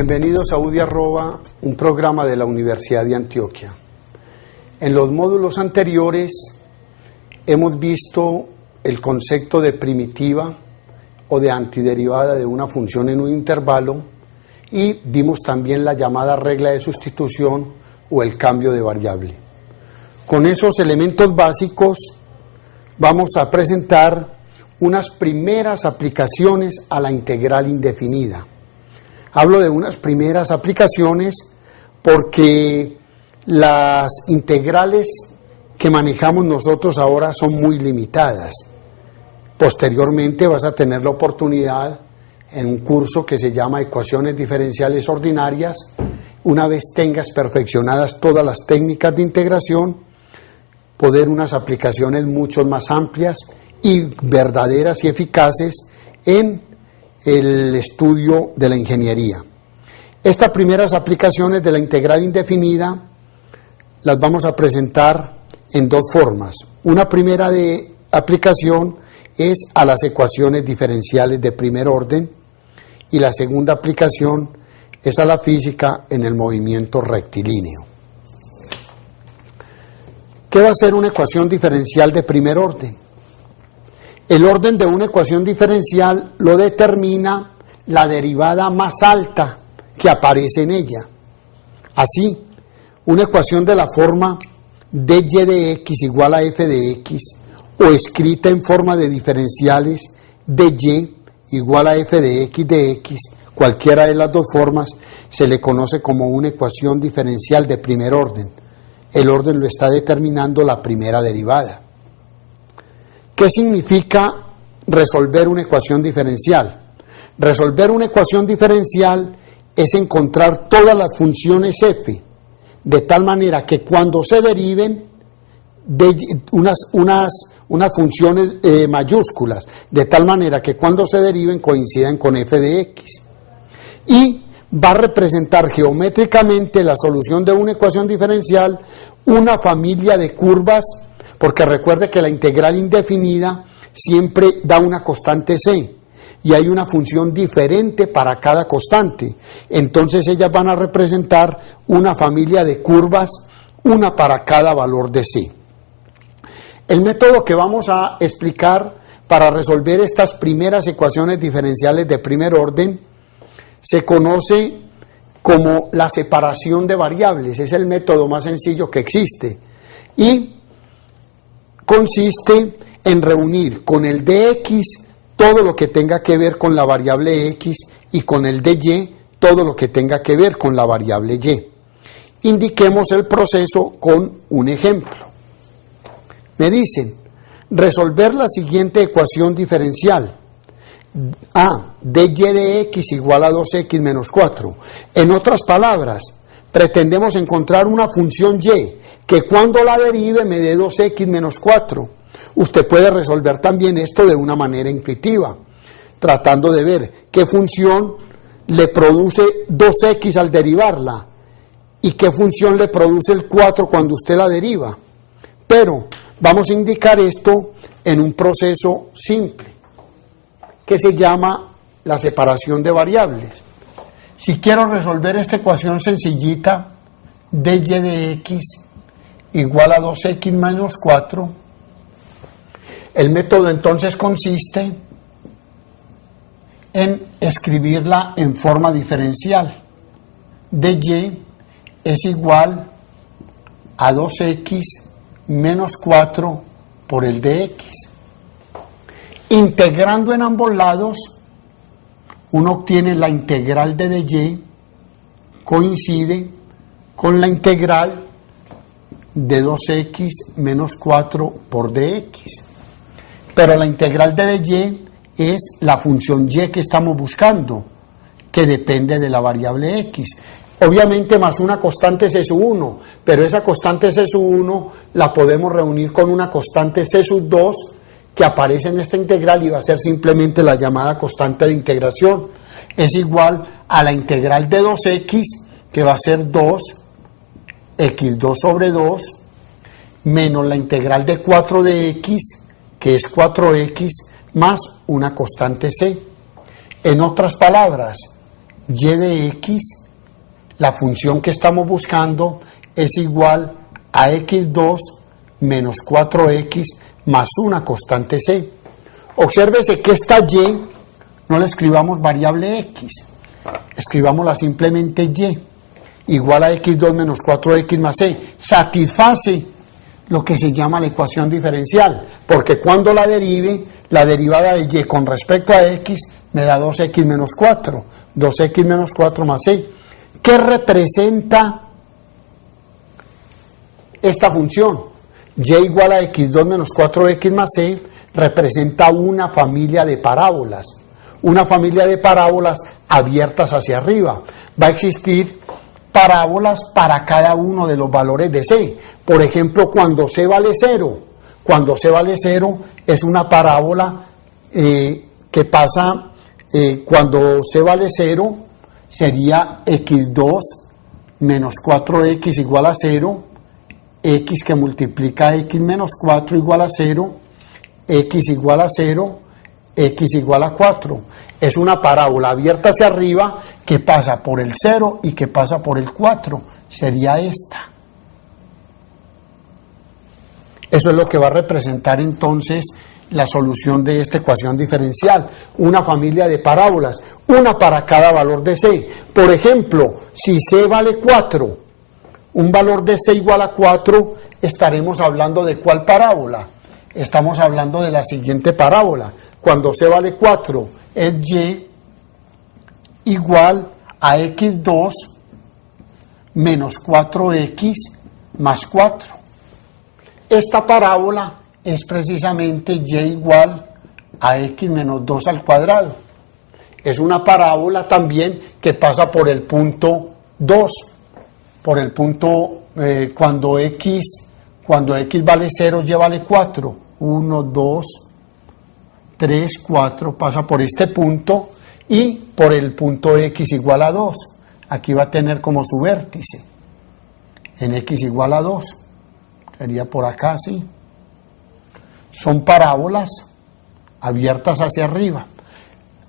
Bienvenidos a UDI Arroba, un programa de la Universidad de Antioquia. En los módulos anteriores hemos visto el concepto de primitiva o de antiderivada de una función en un intervalo y vimos también la llamada regla de sustitución o el cambio de variable. Con esos elementos básicos vamos a presentar unas primeras aplicaciones a la integral indefinida. Hablo de unas primeras aplicaciones porque las integrales que manejamos nosotros ahora son muy limitadas. Posteriormente vas a tener la oportunidad en un curso que se llama Ecuaciones Diferenciales Ordinarias. Una vez tengas perfeccionadas todas las técnicas de integración, poder unas aplicaciones mucho más amplias y verdaderas y eficaces en el estudio de la ingeniería. Estas primeras aplicaciones de la integral indefinida las vamos a presentar en dos formas. Una primera de aplicación es a las ecuaciones diferenciales de primer orden y la segunda aplicación es a la física en el movimiento rectilíneo. ¿Qué va a ser una ecuación diferencial de primer orden? El orden de una ecuación diferencial lo determina la derivada más alta que aparece en ella. Así, una ecuación de la forma dy de x igual a f de x, o escrita en forma de diferenciales dy igual a f de x, cualquiera de las dos formas, se le conoce como una ecuación diferencial de primer orden. El orden lo está determinando la primera derivada. ¿Qué significa resolver una ecuación diferencial? Resolver una ecuación diferencial es encontrar todas las funciones f, de tal manera que cuando se deriven de unas funciones mayúsculas, de tal manera que cuando se deriven coincidan con f de x. Y va a representar geométricamente la solución de una ecuación diferencial una familia de curvas, porque recuerde que la integral indefinida siempre da una constante c y hay una función diferente para cada constante. Entonces ellas van a representar una familia de curvas, una para cada valor de c. El método que vamos a explicar para resolver estas primeras ecuaciones diferenciales de primer orden se conoce como la separación de variables. Es el método más sencillo que existe y consiste en reunir con el dx todo lo que tenga que ver con la variable x y con el dy todo lo que tenga que ver con la variable y. Indiquemos el proceso con un ejemplo. Me dicen, resolver la siguiente ecuación diferencial. A, dy de x igual a 2x menos 4. En otras palabras, pretendemos encontrar una función y que cuando la derive me dé 2x menos 4. Usted puede resolver también esto de una manera intuitiva, tratando de ver qué función le produce 2x al derivarla y qué función le produce el 4 cuando usted la deriva. Pero vamos a indicar esto en un proceso simple que se llama la separación de variables. Si quiero resolver esta ecuación sencillita, dy de x igual a 2x menos 4, el método entonces consiste en escribirla en forma diferencial. dy es igual a 2x menos 4 por el dx. Integrando en ambos lados, uno obtiene la integral de dy, coincide con la integral de 2x menos 4 por dx. Pero la integral de dy es la función y que estamos buscando, que depende de la variable x. Obviamente más una constante c sub 1, pero esa constante c sub 1 la podemos reunir con una constante c sub 2 que aparece en esta integral y va a ser simplemente la llamada constante de integración. Es igual a la integral de 2x, que va a ser 2x2 sobre 2, menos la integral de 4 de x, que es 4x, más una constante c. En otras palabras, y de x, la función que estamos buscando, es igual a x2 menos 4x más una constante c. Obsérvese que esta y no le escribamos variable x, escribámosla simplemente y, igual a x2 menos 4x más c. Satisface lo que se llama la ecuación diferencial, porque cuando la derive, la derivada de y con respecto a x me da 2x menos 4, 2x menos 4 más c. ¿Qué representa esta función? Y igual a x2 menos 4x más c representa una familia de parábolas, una familia de parábolas abiertas hacia arriba. Va a existir parábolas para cada uno de los valores de c. Por ejemplo, cuando c vale 0, es una parábola que pasa, cuando c vale 0, sería x2 menos 4x igual a 0, x que multiplica x menos 4 igual a 0, x igual a 0, x igual a 4. Es una parábola abierta hacia arriba que pasa por el 0 y que pasa por el 4. Sería esta. Eso es lo que va a representar entonces la solución de esta ecuación diferencial. Una familia de parábolas, una para cada valor de c. Por ejemplo, si c vale 4, un valor de c igual a 4, estaremos hablando de ¿cuál parábola? Estamos hablando de la siguiente parábola. Cuando c vale 4, es y igual a x2 menos 4x más 4. Esta parábola es precisamente y igual a x menos 2 al cuadrado. Es una parábola también que pasa por el punto 2, por el punto cuando x vale 0, y vale 4. 1, 2, 3, 4, pasa por este punto y por el punto x igual a 2. Aquí va a tener como su vértice en x igual a 2. Sería por acá, ¿sí? Son parábolas abiertas hacia arriba.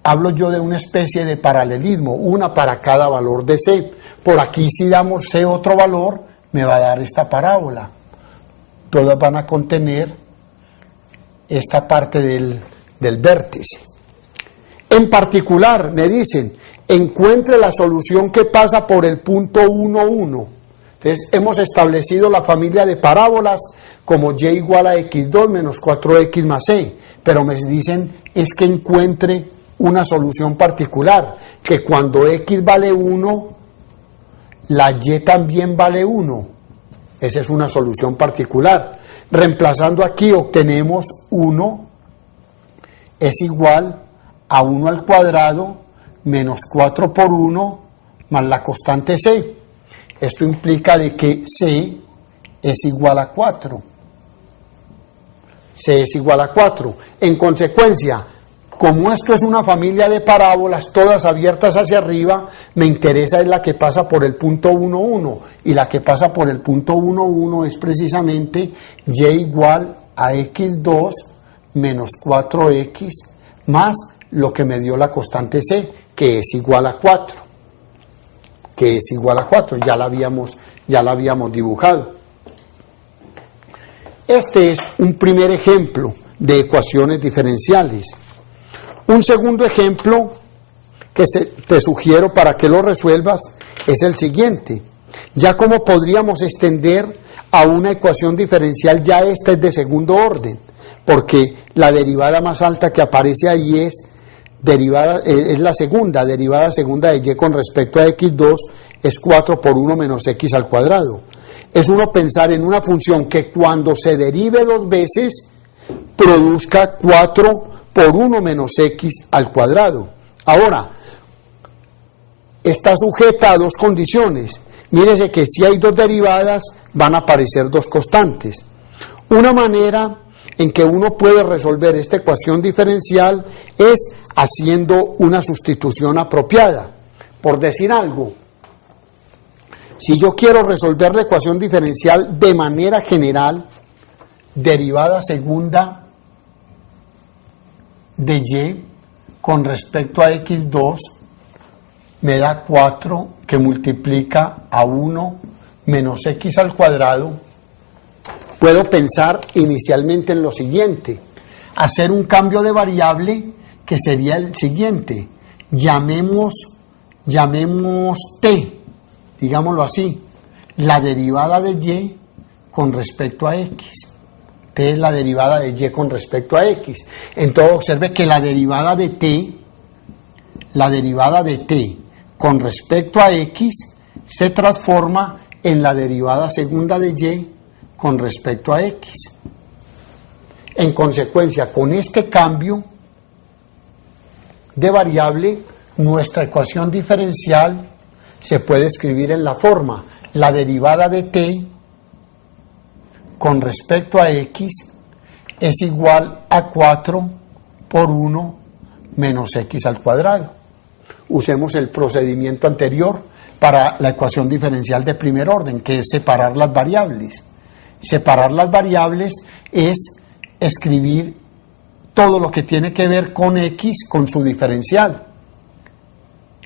Hablo yo de una especie de paralelismo, una para cada valor de c. Por aquí si damos c otro valor, me va a dar esta parábola. Todas van a contener esta parte del vértice. En particular, me dicen, encuentre la solución que pasa por el punto 1, 1. Entonces, hemos establecido la familia de parábolas como y igual a x2 menos 4x más c, pero me dicen es que encuentre una solución particular, que cuando x vale 1, la y también vale 1. Esa es una solución particular. Reemplazando aquí obtenemos 1 es igual a 1 al cuadrado menos 4 por 1 más la constante c. Esto implica de que c es igual a 4. C es igual a 4. En consecuencia, como esto es una familia de parábolas, todas abiertas hacia arriba, me interesa es la que pasa por el punto 1, 1. Y la que pasa por el punto 1, 1 es precisamente y igual a x2 menos 4x más lo que me dio la constante c, que es igual a 4. Ya la habíamos dibujado. Este es un primer ejemplo de ecuaciones diferenciales. Un segundo ejemplo que te sugiero para que lo resuelvas es el siguiente. Ya como podríamos extender a una ecuación diferencial, ya esta es de segundo orden, porque la derivada más alta que aparece ahí es la segunda, derivada segunda de y con respecto a x2 es 4 por 1 menos x al cuadrado. Es uno pensar en una función que cuando se derive dos veces produzca 4 por 1 menos x al cuadrado. Ahora, está sujeta a dos condiciones. Mírese que si hay dos derivadas van a aparecer dos constantes. Una manera en que uno puede resolver esta ecuación diferencial es haciendo una sustitución apropiada. Por decir algo, si yo quiero resolver la ecuación diferencial de manera general, derivada segunda de y con respecto a x2 me da 4 que multiplica a 1 menos x al cuadrado, puedo pensar inicialmente en lo siguiente: hacer un cambio de variable que sería el siguiente. Llamemos t, digámoslo así, la derivada de y con respecto a x. T es la derivada de y con respecto a x. Entonces observe que la derivada de t con respecto a x se transforma en la derivada segunda de y con respecto a x. En consecuencia, con este cambio de variable, nuestra ecuación diferencial se puede escribir en la forma: la derivada de t con respecto a x es igual a 4 por 1 menos x al cuadrado. Usemos el procedimiento anterior para la ecuación diferencial de primer orden, que es separar las variables. Separar las variables es escribir todo lo que tiene que ver con x con su diferencial.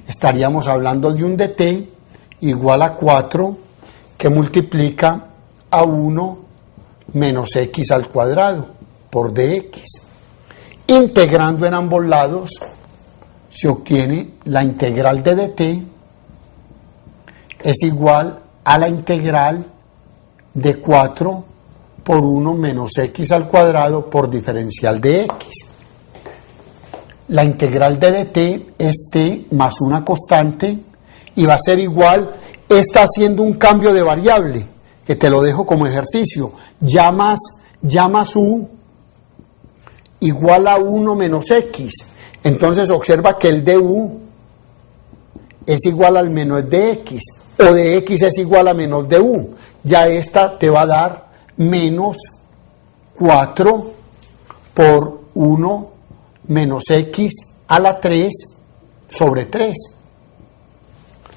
Estaríamos hablando de un dt igual a 4 que multiplica a 1 menos x al cuadrado por dx. Integrando en ambos lados se obtiene la integral de dt es igual a la integral de 4 por 1 menos x al cuadrado por diferencial de x. La integral de dt es t más una constante y va a ser igual, está haciendo un cambio de variable, que te lo dejo como ejercicio. Llamas u igual a 1 menos x. Entonces observa que el du es igual al menos dx, o dx es igual a menos du. Ya esta te va a dar menos 4 por 1 menos x a la 3 sobre 3.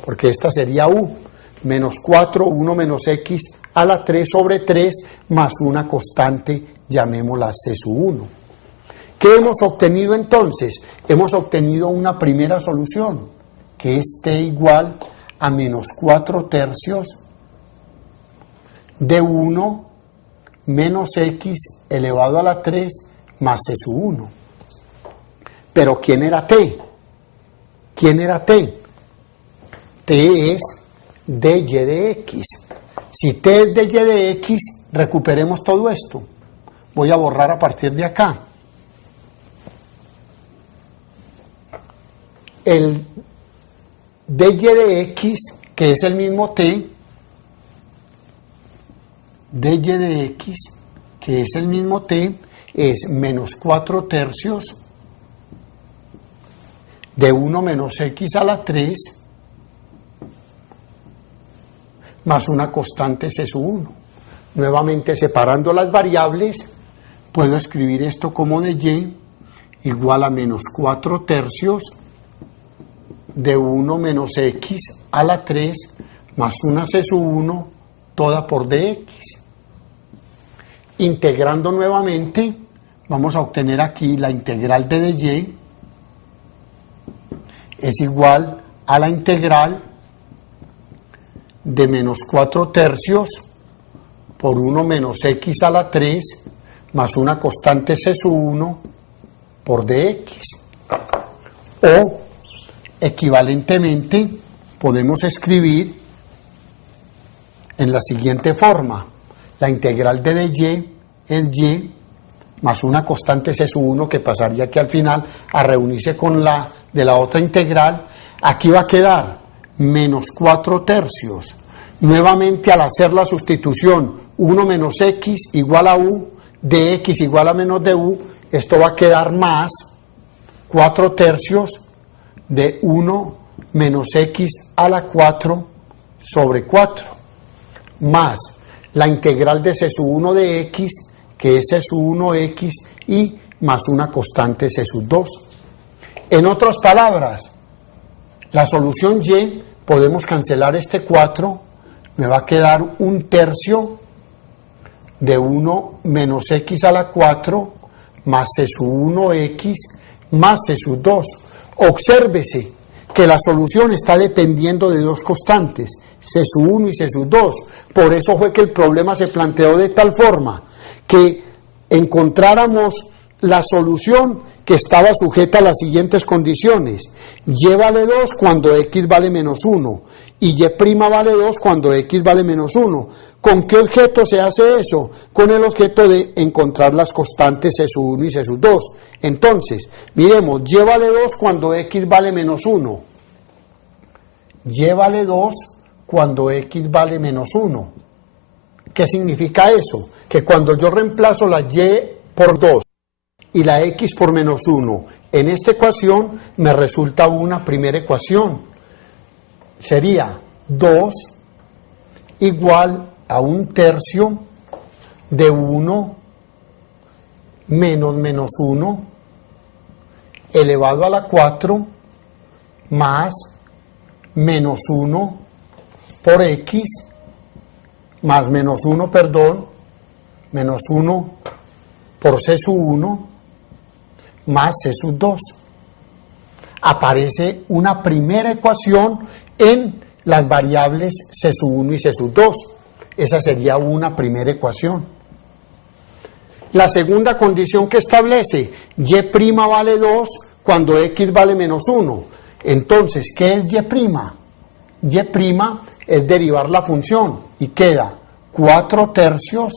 Porque esta sería u, menos 4, 1 menos x a la 3 sobre 3, más una constante, llamémosla c sub 1. ¿Qué hemos obtenido entonces? Hemos obtenido una primera solución, que es t igual a menos 4 tercios de 1 menos x elevado a la 3 más c sub 1. Pero ¿quién era t? ¿Quién era t? T es dy de x. Si t es dy de x, recuperemos todo esto. Voy a borrar a partir de acá. El dy de x, que es el mismo t, dy de x, que es el mismo t, es menos 4 tercios de 1 menos x a la 3 más una constante c sub 1. Nuevamente, separando las variables, puedo escribir esto como de y igual a menos 4 tercios de 1 menos x a la 3 más una c sub 1 toda por dx. Integrando nuevamente, vamos a obtener aquí la integral de dy es igual a la integral de menos 4 tercios por 1 menos x a la 3 más una constante c sub 1 por dx. O, equivalentemente, podemos escribir en la siguiente forma: la integral de dy es y más una constante c sub 1 que pasaría aquí al final a reunirse con la de la otra integral. Aquí va a quedar menos 4 tercios. Nuevamente, al hacer la sustitución 1 menos x igual a u, dx igual a menos du, esto va a quedar más 4 tercios de 1 menos x a la 4 sobre 4, más la integral de c sub 1 de x, que es c sub 1x, y más una constante c sub 2. En otras palabras, la solución y, podemos cancelar este 4, me va a quedar un tercio de 1 menos x a la 4 más c sub 1x más c sub 2. Obsérvese que la solución está dependiendo de dos constantes, C sub 1 y C sub 2. Por eso fue que el problema se planteó de tal forma que encontráramos la solución que estaba sujeta a las siguientes condiciones: y vale 2 cuando x vale menos 1 y y' vale 2 cuando x vale menos 1. ¿Con qué objeto se hace eso? Con el objeto de encontrar las constantes C sub 1 y C sub 2. Entonces, miremos, y vale 2 cuando x vale menos 1. Y vale 2 cuando x vale menos 1. ¿Qué significa eso? Que cuando yo reemplazo la y por 2 y la x por menos 1 en esta ecuación, me resulta una primera ecuación. Sería 2 igual a 1/3 de 1 menos 1 elevado a la 4 más menos 1 por x más menos 1, menos 1 por C sub 1 más C sub 2. Aparece una primera ecuación en las variables C sub 1 y C sub 2. Esa sería una primera ecuación. La segunda condición que establece, y' vale 2 cuando x vale menos 1. Entonces, ¿qué es y'? Y' es derivar la función y queda 4/3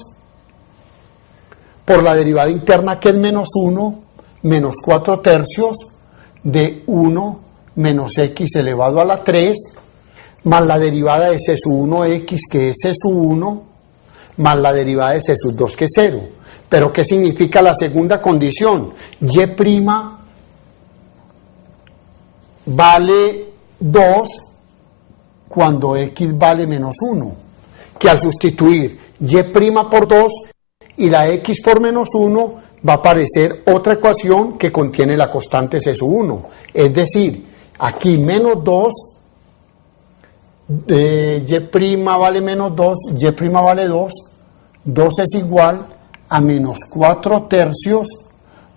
por la derivada interna, que es menos 1, menos 4/3 de 1 menos x elevado a la 3, más la derivada de C sub 1x, que es C sub 1, más la derivada de C sub 2, que es 0. Pero ¿qué significa la segunda condición? Y' vale 2 cuando x vale menos 1, que al sustituir y' por 2 y la x por menos 1 va a aparecer otra ecuación que contiene la constante C sub 1. Es decir, aquí menos 2, y' vale menos 2, y' vale 2, 2 es igual a menos 4/3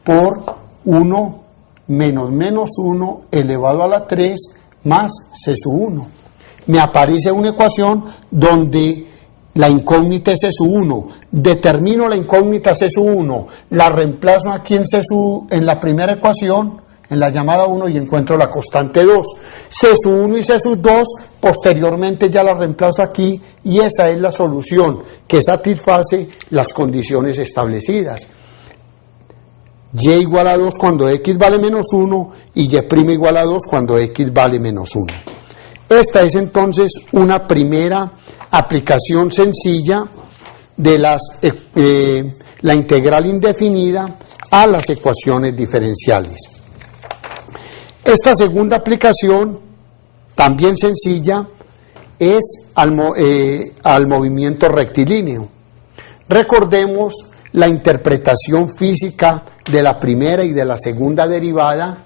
por 1 menos 1 elevado a la 3 más C sub 1. Me aparece una ecuación donde la incógnita es C sub 1. Determino la incógnita C sub 1, la reemplazo aquí en la primera ecuación, en la llamada 1, y encuentro la constante 2. C sub 1 y C sub 2, posteriormente ya la reemplazo aquí, y esa es la solución que satisface las condiciones establecidas. Y igual a 2 cuando x vale menos 1 y y' igual a 2 cuando x vale menos 1. Esta es entonces una primera aplicación sencilla de la integral indefinida a las ecuaciones diferenciales. Esta segunda aplicación, también sencilla, es al movimiento rectilíneo. Recordemos la interpretación física de la primera y de la segunda derivada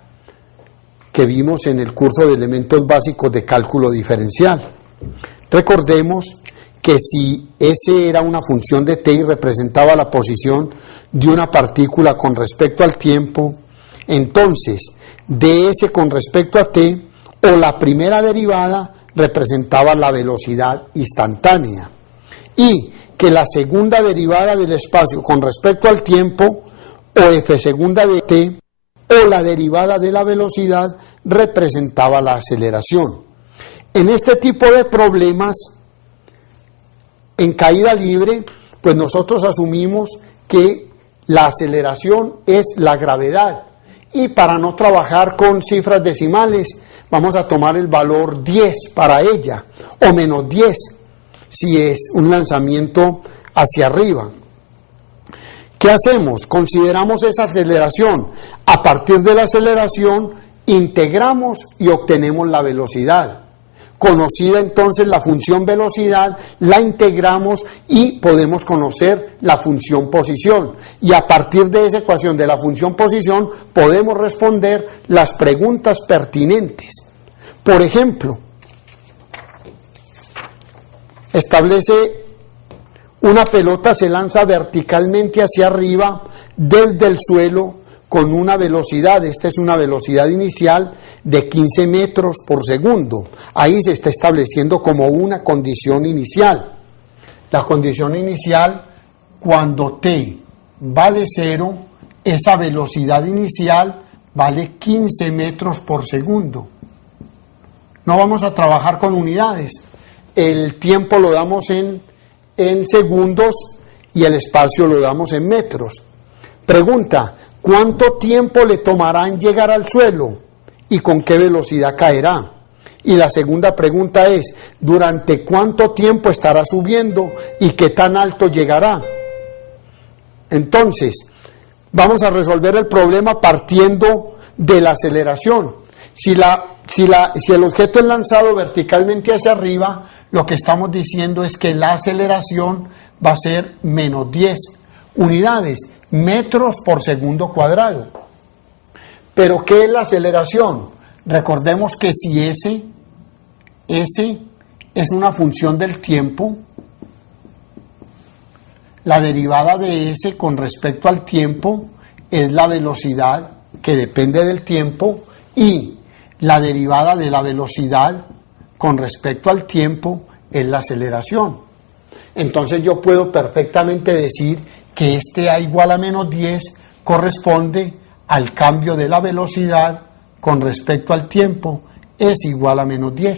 que vimos en el curso de elementos básicos de cálculo diferencial. Recordemos que si S era una función de t y representaba la posición de una partícula con respecto al tiempo, entonces ds con respecto a t, o la primera derivada, representaba la velocidad instantánea, y que la segunda derivada del espacio con respecto al tiempo, o f segunda de t, o la derivada de la velocidad, representaba la aceleración. En este tipo de problemas, en caída libre, pues nosotros asumimos que la aceleración es la gravedad, y para no trabajar con cifras decimales, vamos a tomar el valor 10 para ella, o menos 10, si es un lanzamiento hacia arriba. ¿Qué hacemos? Consideramos esa aceleración. A partir de la aceleración, integramos y obtenemos la velocidad. Conocida entonces la función velocidad, la integramos y podemos conocer la función posición. Y a partir de esa ecuación de la función posición, podemos responder las preguntas pertinentes. Por ejemplo, establece: una pelota se lanza verticalmente hacia arriba desde el suelo con una velocidad, esta es una velocidad inicial de 15 metros por segundo. Ahí se está estableciendo como una condición inicial. La condición inicial, cuando t vale 0, esa velocidad inicial vale 15 metros por segundo. No vamos a trabajar con unidades. El tiempo lo damos en segundos y el espacio lo damos en metros. Pregunta, ¿cuánto tiempo le tomará en llegar al suelo y con qué velocidad caerá? Y la segunda pregunta es, ¿durante cuánto tiempo estará subiendo y qué tan alto llegará? Entonces, vamos a resolver el problema partiendo de la aceleración. Si el objeto es lanzado verticalmente hacia arriba, lo que estamos diciendo es que la aceleración va a ser menos 10 unidades, metros por segundo cuadrado. ¿Pero qué es la aceleración? Recordemos que si S es una función del tiempo, la derivada de S con respecto al tiempo es la velocidad que depende del tiempo y la derivada de la velocidad con respecto al tiempo es la aceleración. Entonces yo puedo perfectamente decir que este A igual a menos 10 corresponde al cambio de la velocidad con respecto al tiempo, es igual a menos 10.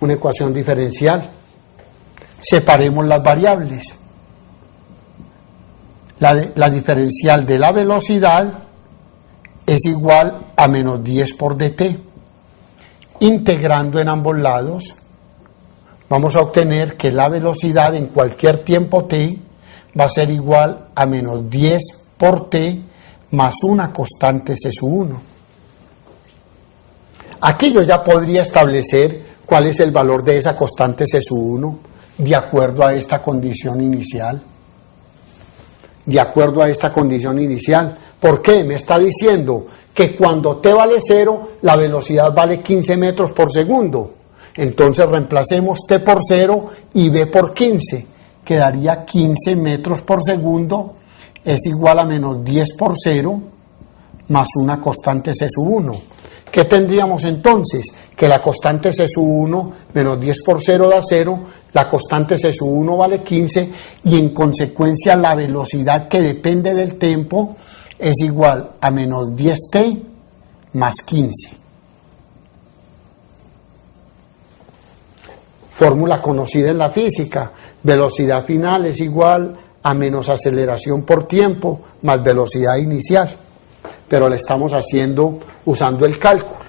Una ecuación diferencial. Separemos las variables. La diferencial de la velocidad es igual a menos 10 por dt. Integrando en ambos lados, vamos a obtener que la velocidad en cualquier tiempo t va a ser igual a menos 10 por t más una constante c sub 1. Aquí yo ya podría establecer cuál es el valor de esa constante c sub 1 de acuerdo a esta condición inicial. De acuerdo a esta condición inicial. ¿Por qué? Me está diciendo que cuando t vale 0, la velocidad vale 15 metros por segundo. Entonces reemplacemos t por 0 y b por 15. Quedaría 15 metros por segundo es igual a menos 10 por 0 más una constante c sub 1. ¿Qué tendríamos entonces? Que la constante c sub 1 menos 10 por 0 da 0, la constante c sub 1 vale 15 y en consecuencia la velocidad que depende del tiempo es igual a menos 10t más 15. Fórmula conocida en la física, velocidad final es igual a menos aceleración por tiempo más velocidad inicial, pero le estamos haciendo usando el cálculo.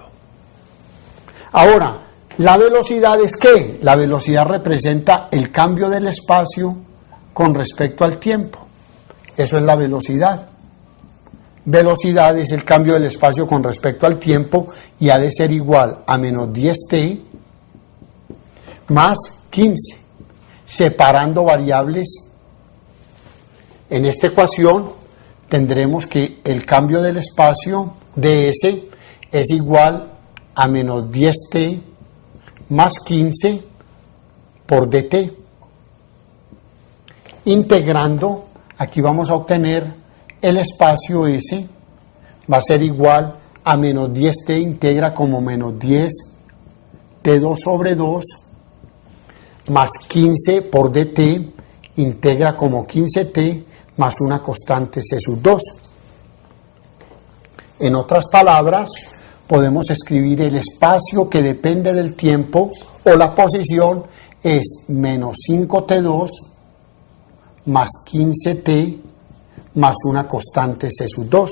Ahora, ¿la velocidad es qué? La velocidad representa el cambio del espacio con respecto al tiempo. Eso es la velocidad. Velocidad es el cambio del espacio con respecto al tiempo y ha de ser igual a menos 10t más 15. Separando variables, en esta ecuación tendremos que el cambio del espacio ds es igual a menos 10t más 15 por dt. Integrando, aquí vamos a obtener el espacio S, va a ser igual a menos 10t, integra como menos 10 t2 sobre 2, más 15 por dt, integra como 15t, más una constante c sub 2. En otras palabras, podemos escribir el espacio que depende del tiempo o la posición es menos 5t2 más 15t más una constante c sub 2.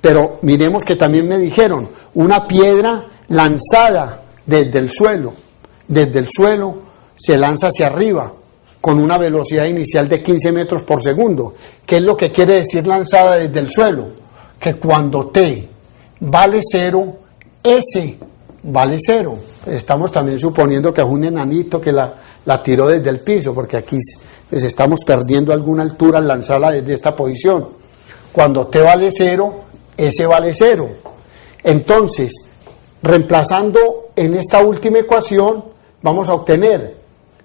Pero miremos que también me dijeron, una piedra lanzada desde el suelo se lanza hacia arriba con una velocidad inicial de 15 metros por segundo. ¿Qué es lo que quiere decir lanzada desde el suelo? Que cuando t vale 0, S vale 0. Estamos también suponiendo que es un enanito que la tiró desde el piso, porque aquí pues, estamos perdiendo alguna altura al lanzarla desde esta posición. Cuando t vale 0, S vale 0. Entonces, reemplazando en esta última ecuación, vamos a obtener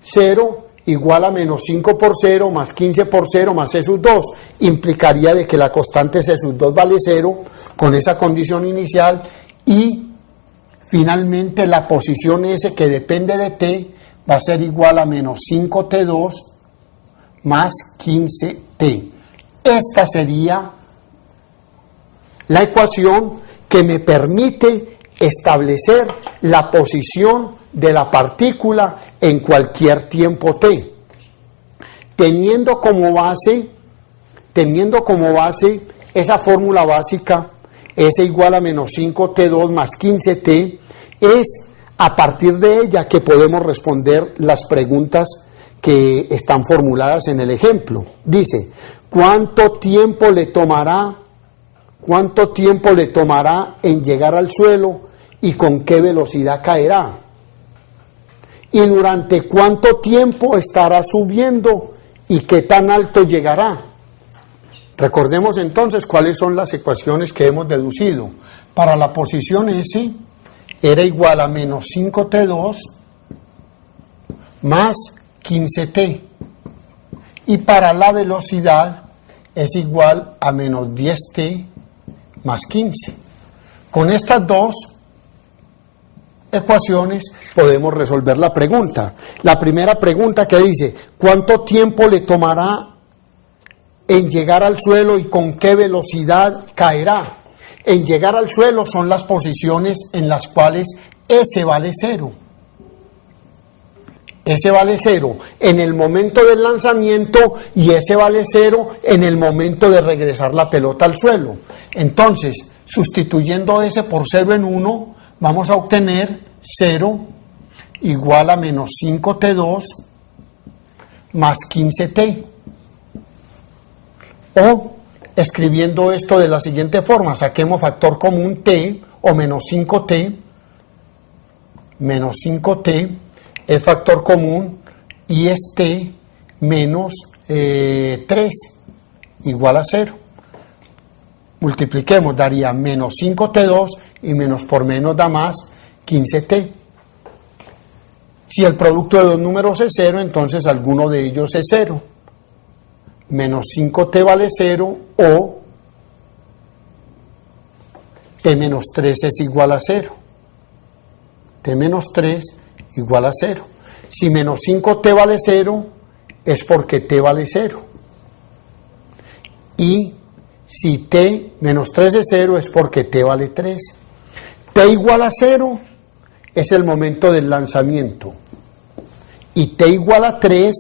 0 igual a menos 5 por 0 más 15 por 0 más C sub 2. Implicaría de que la constante C sub 2 vale 0 con esa condición inicial, y finalmente la posición S, que depende de T, va a ser igual a menos 5T2 más 15T. Esta sería la ecuación que me permite establecer la posición de la partícula en cualquier tiempo t. Teniendo como base esa fórmula básica, S igual a menos 5T2 más 15T, es a partir de ella que podemos responder las preguntas que están formuladas en el ejemplo. Dice, ¿cuánto tiempo le tomará en llegar al suelo y con qué velocidad caerá? ¿Y durante cuánto tiempo estará subiendo y qué tan alto llegará? Recordemos entonces cuáles son las ecuaciones que hemos deducido. Para la posición S era igual a menos 5T2 más 15T. Y para la velocidad es igual a menos 10T más 15. Con estas dos ecuaciones podemos resolver la pregunta. La primera pregunta, que dice, ¿cuánto tiempo le tomará en llegar al suelo y con qué velocidad caerá? En llegar al suelo son las posiciones en las cuales S vale 0. S vale 0 en el momento del lanzamiento y S vale 0 en el momento de regresar la pelota al suelo. Entonces, sustituyendo S por 0 en 1, vamos a obtener 0 igual a menos 5T2 más 15T. O, escribiendo esto de la siguiente forma, saquemos factor común T, o menos 5T, es factor común, y es T menos 3, igual a 0. Multipliquemos, daría menos 5T2, y menos por menos da más 15T. Si el producto de dos números es 0, entonces alguno de ellos es 0. Menos 5T vale 0, o T menos 3 es igual a 0. T menos 3 igual a 0. Si menos 5T vale 0, es porque T vale 0. Y si T menos 3 es 0, es porque T vale 3. T igual a 0 es el momento del lanzamiento. Y T igual a 3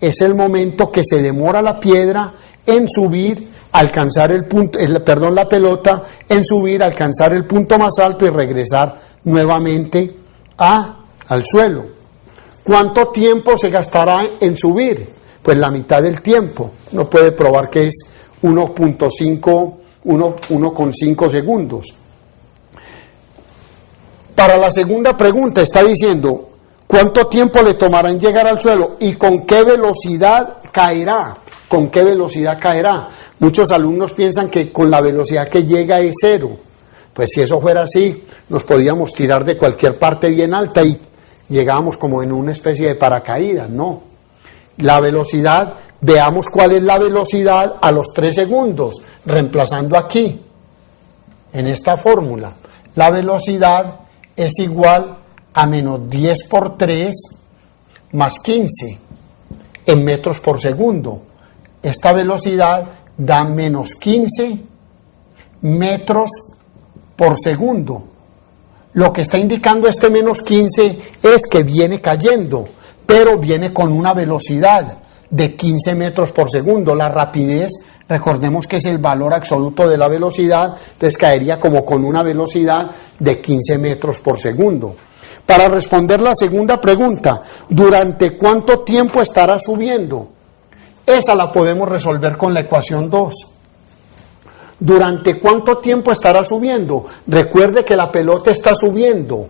es el momento que se demora la piedra en subir, alcanzar la pelota, en subir, alcanzar el punto más alto y regresar nuevamente al suelo. ¿Cuánto tiempo se gastará en subir? Pues la mitad del tiempo. Uno puede probar que es 1,5 segundos. Para la segunda pregunta está diciendo, ¿cuánto tiempo le tomará en llegar al suelo y con qué velocidad caerá? ¿Con qué velocidad caerá? Muchos alumnos piensan que con la velocidad que llega es 0. Pues si eso fuera así, nos podíamos tirar de cualquier parte bien alta y llegábamos como en una especie de paracaídas, ¿no? La velocidad, veamos cuál es la velocidad a los 3 segundos, reemplazando aquí, en esta fórmula. La velocidad es igual a menos 10 por 3 más 15 en metros por segundo. Esta velocidad da menos 15 metros por segundo. Lo que está indicando este menos 15 es que viene cayendo, pero viene con una velocidad de 15 metros por segundo. La rapidez, recordemos que es el valor absoluto de la velocidad, entonces caería como con una velocidad de 15 metros por segundo. Para responder la segunda pregunta, ¿durante cuánto tiempo estará subiendo? Esa la podemos resolver con la ecuación 2. ¿Durante cuánto tiempo estará subiendo? Recuerde que la pelota está subiendo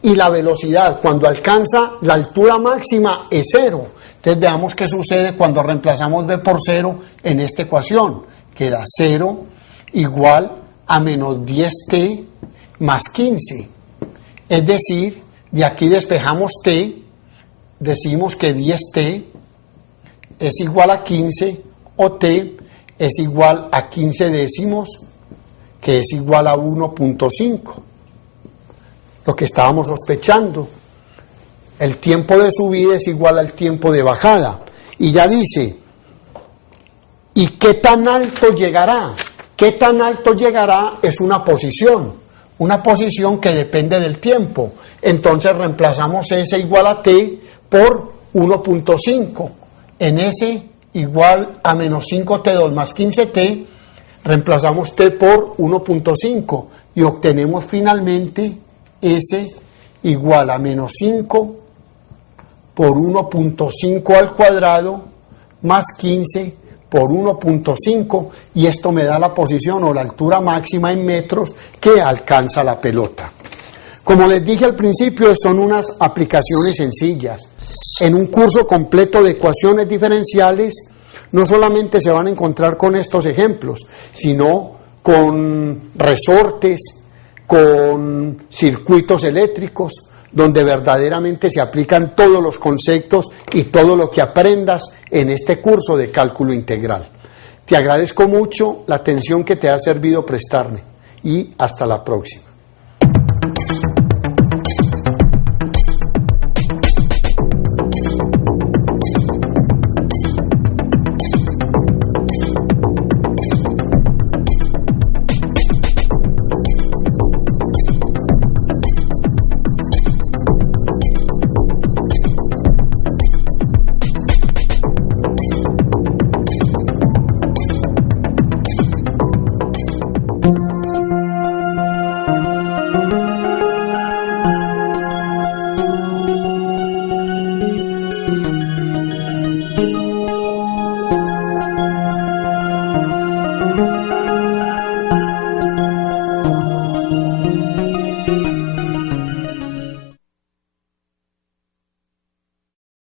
y la velocidad cuando alcanza la altura máxima es 0. Entonces veamos qué sucede cuando reemplazamos b por 0 en esta ecuación. Queda 0 igual a menos 10t más 15. Es decir, de aquí despejamos t, decimos que 10t es igual a 15 o t es igual a 15 décimos, que es igual a 1.5. Lo que estábamos sospechando. El tiempo de subida es igual al tiempo de bajada. Y ya dice, ¿y qué tan alto llegará? ¿Qué tan alto llegará? Es una posición que depende del tiempo. Entonces reemplazamos S igual a T por 1.5. En S igual a menos 5T2 más 15T, reemplazamos T por 1.5 y obtenemos finalmente S igual a menos 5 por 1.5 al cuadrado más 15 por 1.5, y esto me da la posición o la altura máxima en metros que alcanza la pelota. Como les dije al principio, son unas aplicaciones sencillas. En un curso completo de ecuaciones diferenciales no solamente se van a encontrar con estos ejemplos, sino con resortes, con circuitos eléctricos, donde verdaderamente se aplican todos los conceptos y todo lo que aprendas en este curso de cálculo integral. Te agradezco mucho la atención que te ha servido prestarme y hasta la próxima.